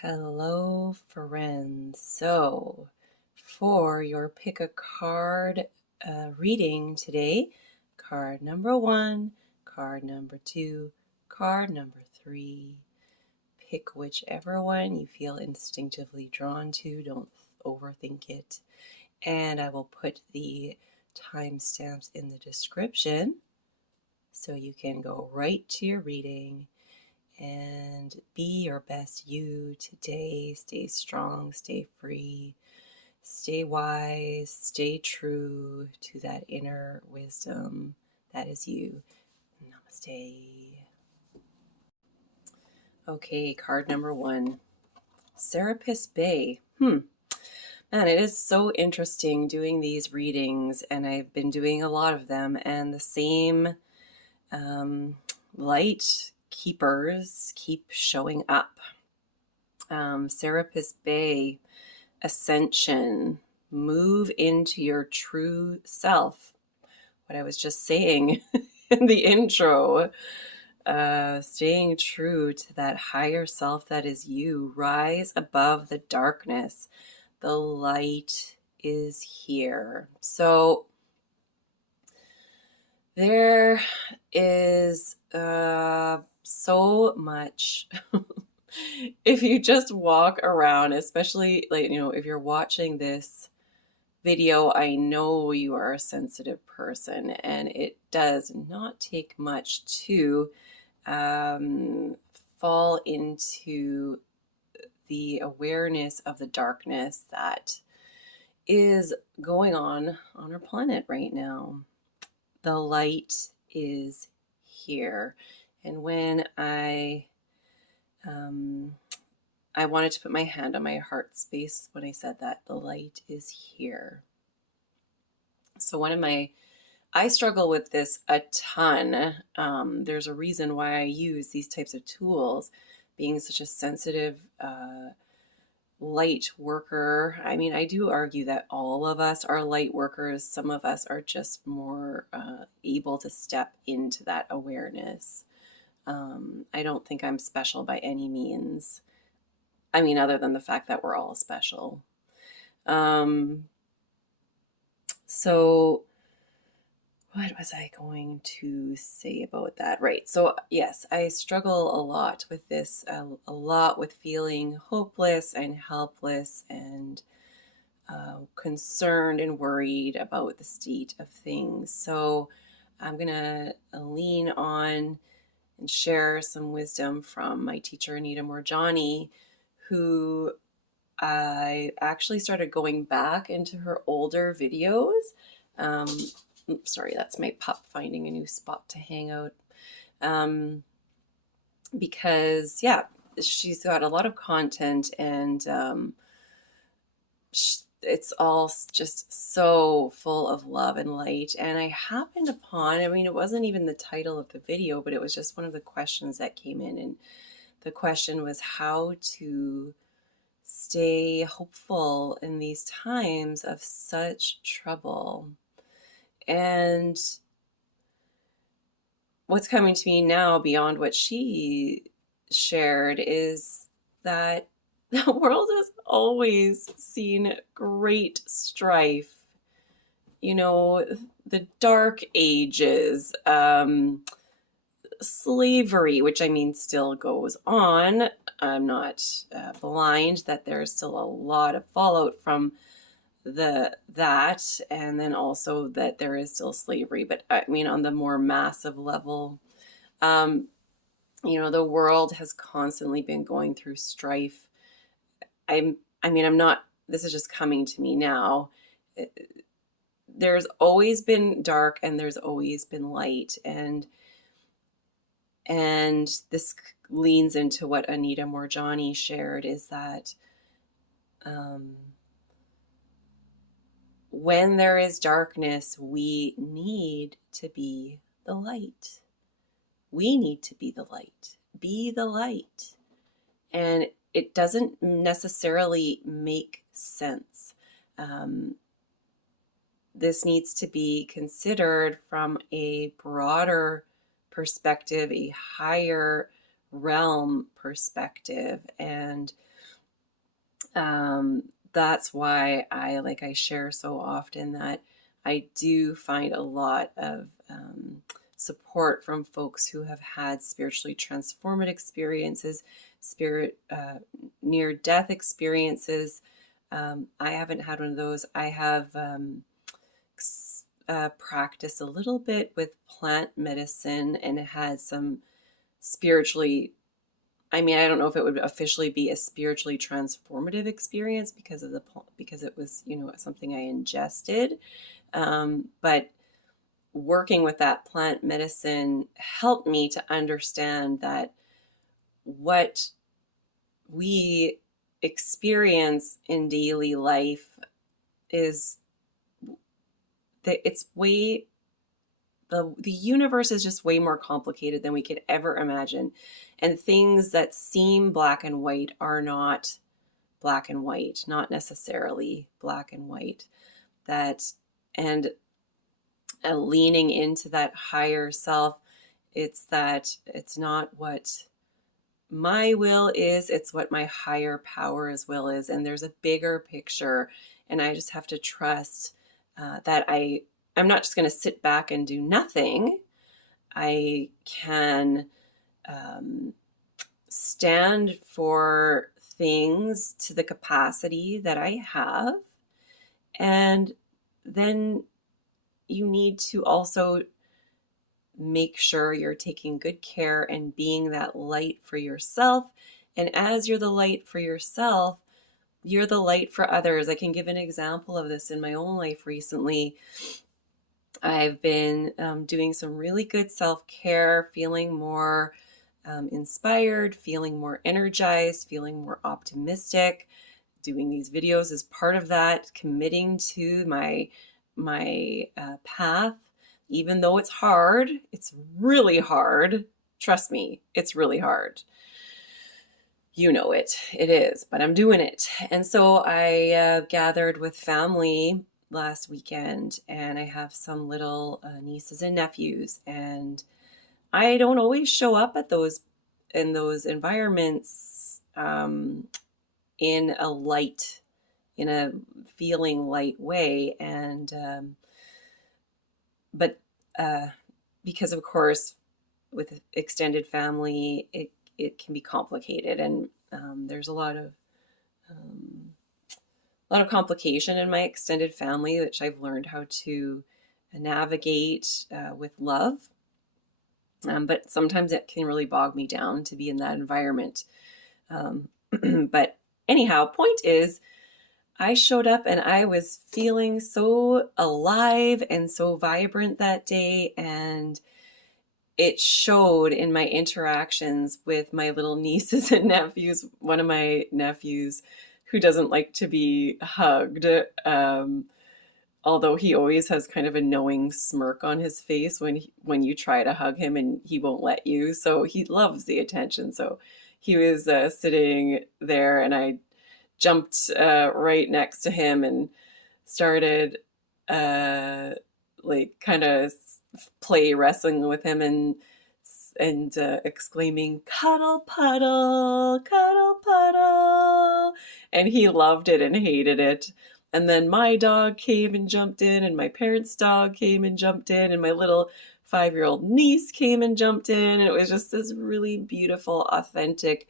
Hello, friends. So, for your pick a card reading today, card number 1, card number 2, card number 3. Pick whichever one you feel instinctively drawn to. Don't overthink it. And I will put the timestamps in the description so you can go right to your reading and be your best you today. Stay strong, stay free, stay wise, stay true to that inner wisdom that is you. Namaste. Okay, card number 1, Serapis Bay. Man, it is so interesting doing these readings, and I've been doing a lot of them, and the same light keepers keep showing up. Serapis Bay, ascension, move into your true self. What I was just saying in the intro, staying true to that higher self that is you. Rise above the darkness. The light is here. So there is so much. If you just walk around, especially if you're watching this video, I know you are a sensitive person, and it does not take much to fall into the awareness of the darkness that is going on our planet right now. The light is here. And when I wanted to put my hand on my heart space when I said that, the light is here. So I struggle with this a ton. There's a reason why I use these types of tools, being such a sensitive light worker. I mean, I do argue that all of us are light workers. Some of us are just more able to step into that awareness. I don't think I'm special by any means. I mean, other than the fact that we're all special. So what was I going to say about that? Right. So yes, I struggle a lot with this, a lot with feeling hopeless and helpless and concerned and worried about the state of things. So I'm going to lean on and share some wisdom from my teacher, Anita Morjani, who I actually started going back into her older videos. Oops, sorry, that's my pup finding a new spot to hang out. Because, yeah, she's got a lot of content, and it's all just so full of love and light. And I happened upon, I mean, it wasn't even the title of the video, but it was just one of the questions that came in. And the question was how to stay hopeful in these times of such trouble. And what's coming to me now beyond what she shared is that the world has always seen great strife. You know, the dark ages, slavery, which I mean still goes on. I'm not blind that there's still a lot of fallout from that, and then also that there is still slavery, but I mean on the more massive level, the world has constantly been going through strife. I'm not, this is just coming to me now. There's always been dark and there's always been light, and this leans into what Anita Morjani shared, is that when there is darkness, we need to be the light. We need to be the light. Be the light. And it doesn't necessarily make sense. This needs to be considered from a broader perspective, a higher realm perspective. And That's why I share so often that I do find a lot of support from folks who have had spiritually transformative experiences, spirit near death experiences. I haven't had one of those. I have practiced a little bit with plant medicine and had some spiritually, I mean, I don't know if it would officially be a spiritually transformative experience because it was, something I ingested. But working with that plant medicine helped me to understand that what we experience in daily life is that the universe is just way more complicated than we could ever imagine. And things that seem black and white are not black and white, not necessarily black and white. And leaning into that higher self, it's not what my will is, it's what my higher power's will is. And there's a bigger picture. And I just have to trust that I'm not just going to sit back and do nothing. I can stand for things to the capacity that I have. And then you need to also make sure you're taking good care and being that light for yourself. And as you're the light for yourself, you're the light for others. I can give an example of this in my own life recently. I've been doing some really good self-care, feeling more inspired, feeling more energized, feeling more optimistic. Doing these videos is part of that, committing to my path, even though it's hard. It's really hard. Trust me, it's really hard. You know it is, but I'm doing it. And so I gathered with family last weekend, and I have some little nieces and nephews, and I don't always show up at those environments in a feeling light way, and but because of course with extended family it can be complicated, and there's a lot of complication in my extended family, which I've learned how to navigate with love. But sometimes it can really bog me down to be in that environment. But anyhow, point is, I showed up and I was feeling so alive and so vibrant that day, and it showed in my interactions with my little nieces and nephews. One of my nephews, who doesn't like to be hugged, although he always has kind of a knowing smirk on his face when you try to hug him, and he won't let you. So he loves the attention. So he was sitting there, and I jumped right next to him and started kind of play wrestling with him and exclaiming, "Cuddle puddle, cuddle puddle," and he loved it and hated it. And then my dog came and jumped in, and my parents' dog came and jumped in, and my little 5-year-old niece came and jumped in. And it was just this really beautiful, authentic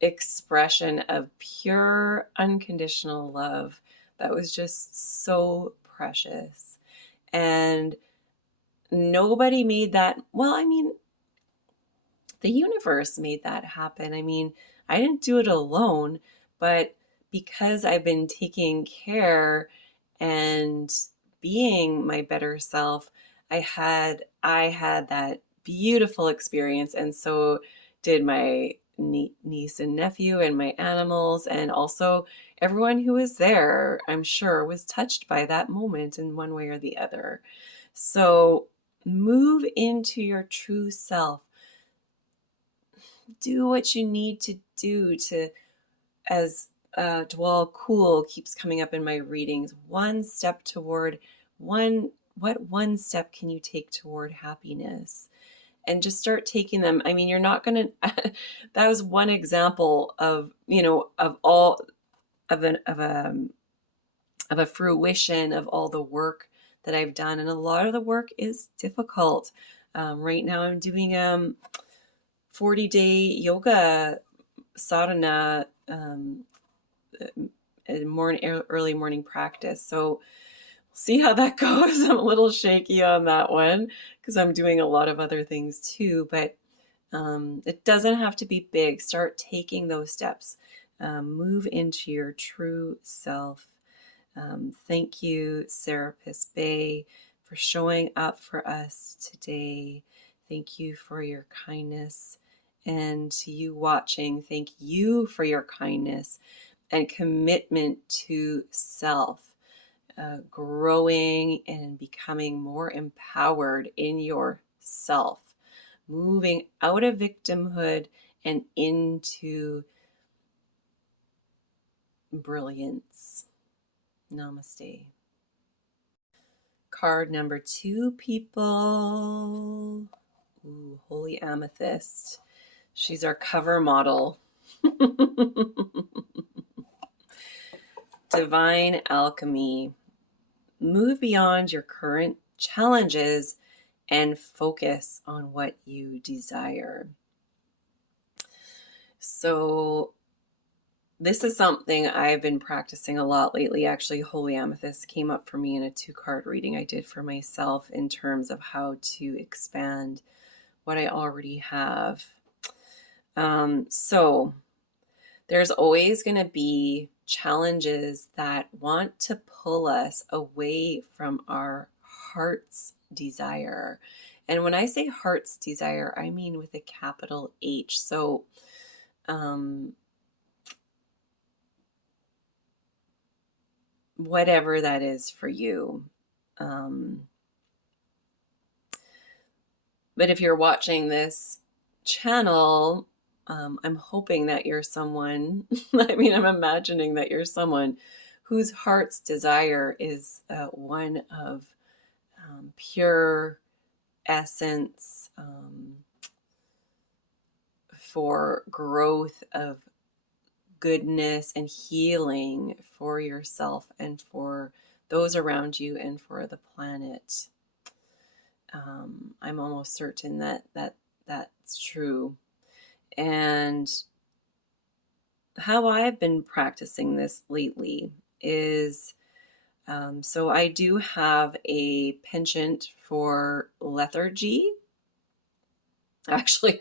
expression of pure, unconditional love that was just so precious. And nobody made that. Well, I mean, the universe made that happen. I mean, I didn't do it alone, but because I've been taking care and being my better self, I had that beautiful experience, and so did my niece and nephew and my animals, and also everyone who was there, I'm sure, was touched by that moment in one way or the other. So move into your true self. Do what you need to do to, as Dwal Cool keeps coming up in my readings, one step one step can you take toward happiness? And just start taking them. I mean, you're not going to, that was one example of, of all, of a fruition of all the work that I've done. And a lot of the work is difficult. Right now I'm doing 40-day yoga sadhana, early morning practice. So see how that goes. I'm a little shaky on that one because I'm doing a lot of other things too, but it doesn't have to be big. Start taking those steps. Move into your true self. Thank you, Serapis Bay, for showing up for us today. Thank you for your kindness. And to you watching, thank you for your kindness and commitment to self, growing and becoming more empowered in yourself, moving out of victimhood and into brilliance. Namaste. Card number 2, people. Ooh, Holy Amethyst. She's our cover model. Divine Alchemy. Move beyond your current challenges and focus on what you desire. So this is something I've been practicing a lot lately. Actually, Holy Amethyst came up for me in a 2-card reading I did for myself in terms of how to expand what I already have. So there's always going to be challenges that want to pull us away from our heart's desire. And when I say heart's desire, I mean with a capital H. So whatever that is for you. But if you're watching this channel, I'm hoping that you're someone, I'm imagining that you're someone whose heart's desire is one of pure essence, for growth of goodness and healing for yourself and for those around you and for the planet. I'm almost certain that's true. And how I've been practicing this lately is, so I do have a penchant for lethargy. Actually,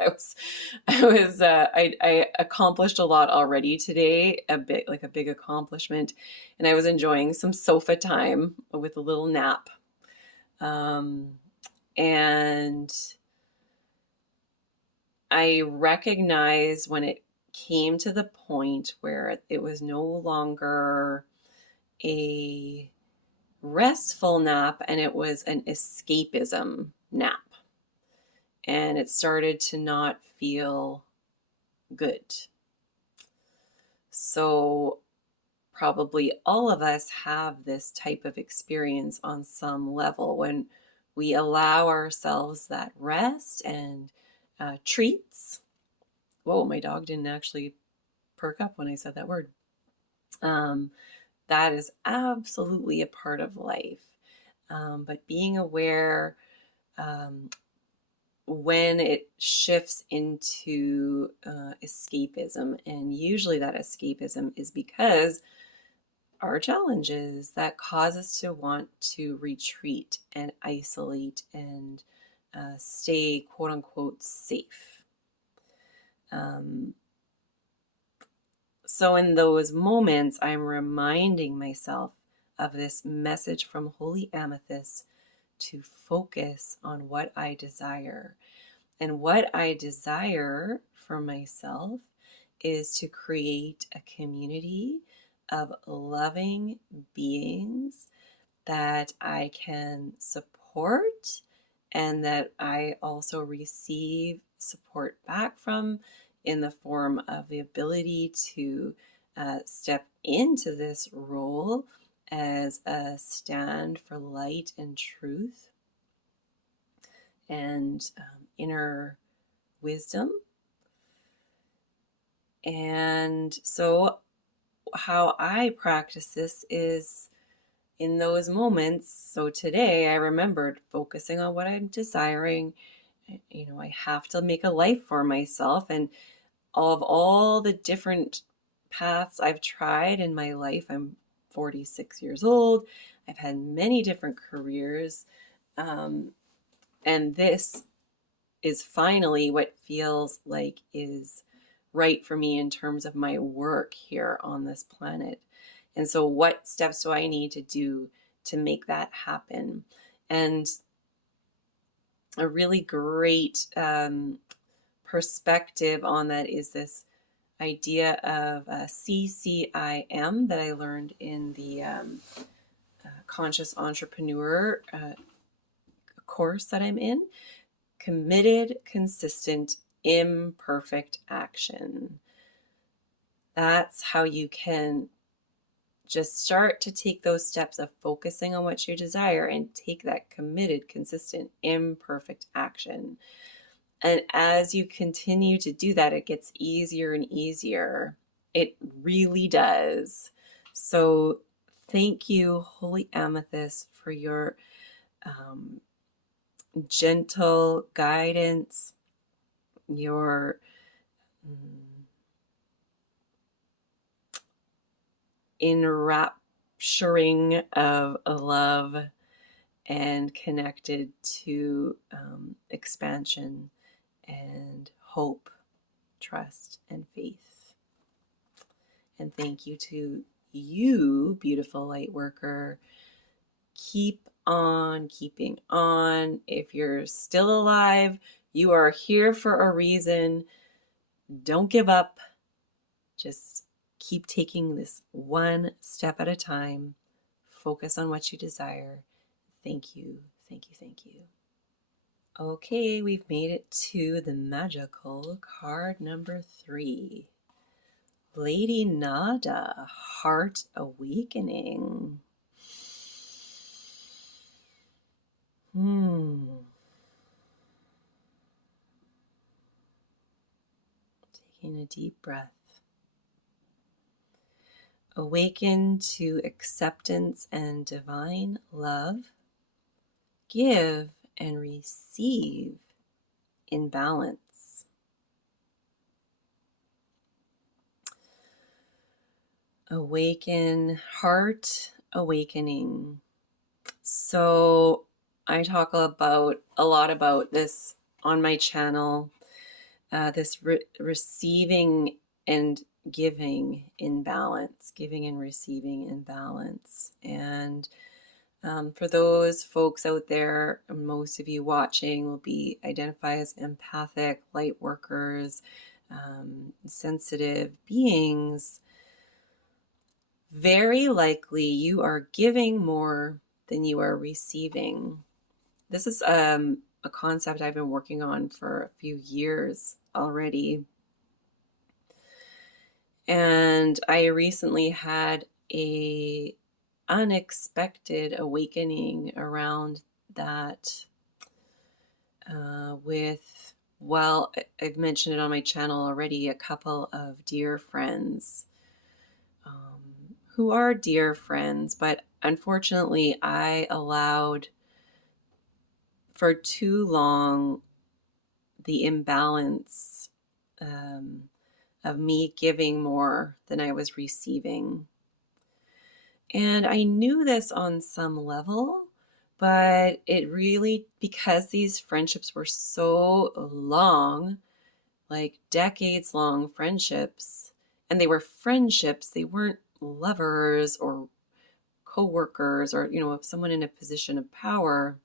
I accomplished a lot already today, a big accomplishment, and I was enjoying some sofa time with a little nap. And I recognized when it came to the point where it was no longer a restful nap and it was an escapism nap. And it started to not feel good. So probably all of us have this type of experience on some level when we allow ourselves that rest and treats. Whoa, my dog didn't actually perk up when I said that word. That is absolutely a part of life. But being aware when it shifts into escapism, and usually that escapism is because our challenges that cause us to want to retreat and isolate and stay quote unquote safe. So in those moments, I'm reminding myself of this message from Holy Amethyst to focus on what I desire. And what I desire for myself is to create a community of loving beings that I can support and that I also receive support back from in the form of the ability to step into this role as a stand for light and truth and inner wisdom. And so how I practice this is in those moments. So today I remembered focusing on what I'm desiring. I have to make a life for myself. And of all the different paths I've tried in my life, I'm 46 years old. I've had many different careers. And this is finally what feels like is right for me in terms of my work here on this planet. And so, what steps do I need to do to make that happen? And a really great perspective on that is this idea of CCIM that I learned in the Conscious Entrepreneur course that I'm in. Committed, consistent, imperfect action. That's how you can just start to take those steps of focusing on what you desire and take that committed, consistent, imperfect action. And as you continue to do that, it gets easier and easier. It really does. So thank you, Holy Amethyst, for your gentle guidance, your enrapturing of love and connected to expansion and hope, trust, and faith. And thank you to you, beautiful light worker. Keep on keeping on. If you're still alive, you are here for a reason. Don't give up. Just keep taking this one step at a time. Focus on what you desire. Thank you, thank you, thank you. Okay, we've made it to the magical card number 3. Lady Nada, Heart Awakening. Taking a deep breath. Awaken to acceptance and divine love. Give and receive in balance. Awaken, heart awakening. So I talk a lot about this on my channel, this receiving and giving in balance, giving and receiving in balance. And for those folks out there, most of you watching will be identified as empathic, light workers, sensitive beings. Very likely you are giving more than you are receiving. This is a concept I've been working on for a few years already. And I recently had a unexpected awakening around that I've mentioned it on my channel already, a couple of dear friends who are dear friends, but unfortunately I allowed for too long the imbalance of me giving more than I was receiving. And I knew this on some level, but it really, because these friendships were so long, like decades long friendships, and they were friendships, they weren't lovers or co-workers or, someone in a position of power.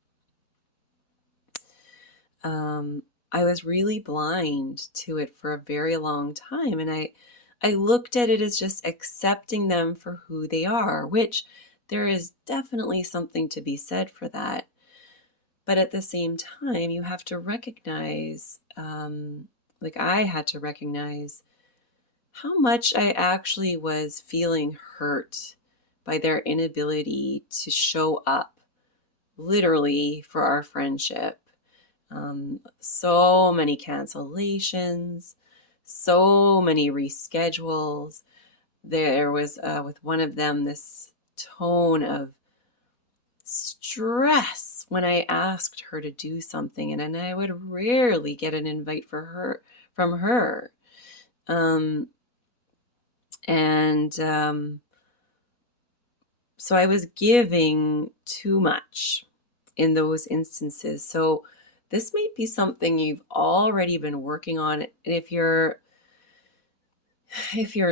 I was really blind to it for a very long time. And I looked at it as just accepting them for who they are, which there is definitely something to be said for that. But at the same time, you have to recognize, like I had to recognize how much I actually was feeling hurt by their inability to show up literally for our friendship. So many cancellations, so many reschedules, there was with one of them this tone of stress when I asked her to do something, and I would rarely get an invite from her. So I was giving too much in those instances. So this might be something you've already been working on. And if you're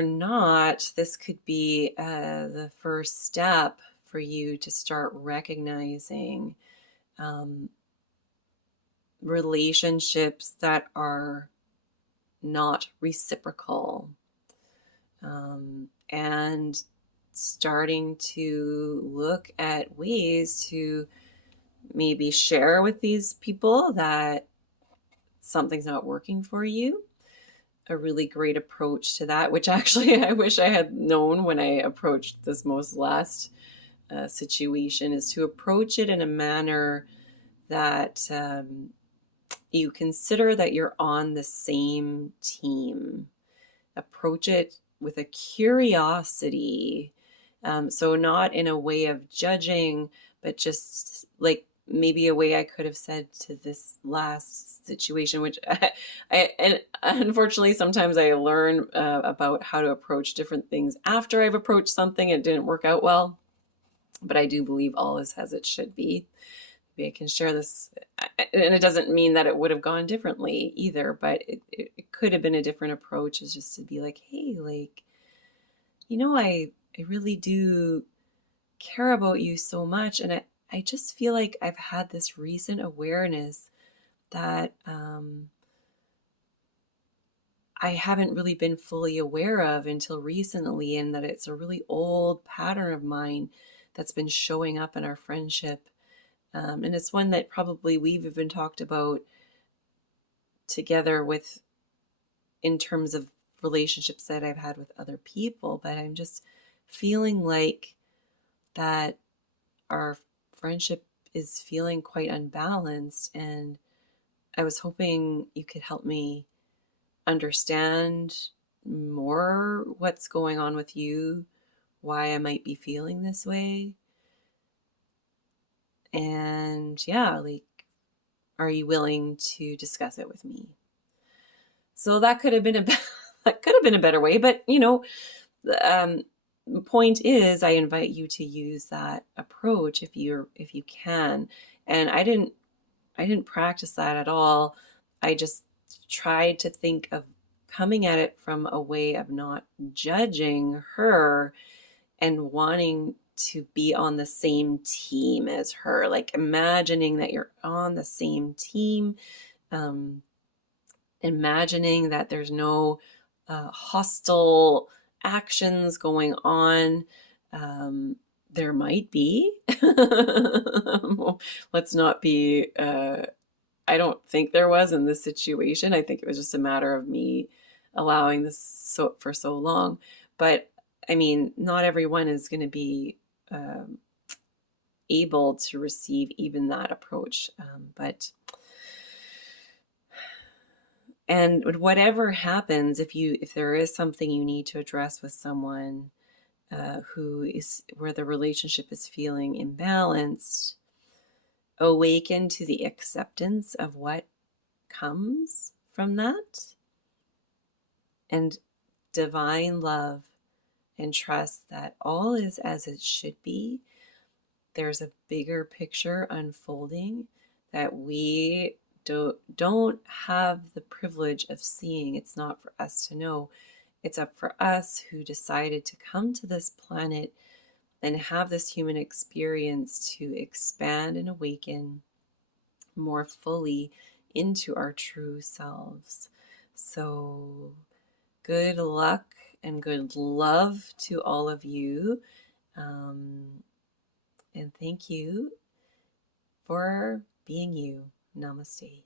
not, this could be the first step for you to start recognizing relationships that are not reciprocal, and starting to look at ways to maybe share with these people that something's not working for you. A really great approach to that, which actually I wish I had known when I approached this most last situation, is to approach it in a manner that you consider that you're on the same team. Approach it with a curiosity. So not in a way of judging, but just like maybe a way I could have said to this last situation, which and unfortunately sometimes I learn about how to approach different things after I've approached something and it didn't work out well. But I do believe all is as it should be. Maybe I can share this, and it doesn't mean that it would have gone differently either, but it could have been a different approach, is just to be like, hey, like, I really do care about you so much. And I just feel like I've had this recent awareness that I haven't really been fully aware of until recently, and that it's a really old pattern of mine that's been showing up in our friendship. And it's one that probably we've even talked about together with, in terms of relationships that I've had with other people, but I'm just feeling like that our friendship is feeling quite unbalanced, and I was hoping you could help me understand more what's going on with you, why I might be feeling this way. And yeah, like, are you willing to discuss it with me? So that could have been a better way, but the point is, I invite you to use that approach if you can. And I didn't practice that at all. I just tried to think of coming at it from a way of not judging her and wanting to be on the same team as her, like imagining that you're on the same team, imagining that there's no hostile actions going on. There might be. Let's not be, I don't think there was in this situation. I think it was just a matter of me allowing this for so long. But I mean, not everyone is going to be able to receive even that approach. And whatever happens, if there is something you need to address with someone where the relationship is feeling imbalanced, awaken to the acceptance of what comes from that, and divine love, and trust that all is as it should be. There's a bigger picture unfolding that we don't have the privilege of seeing. It's not for us to know. It's up for us who decided to come to this planet and have this human experience to expand and awaken more fully into our true selves. So good luck and good love to all of you. And thank you for being you. Namaste.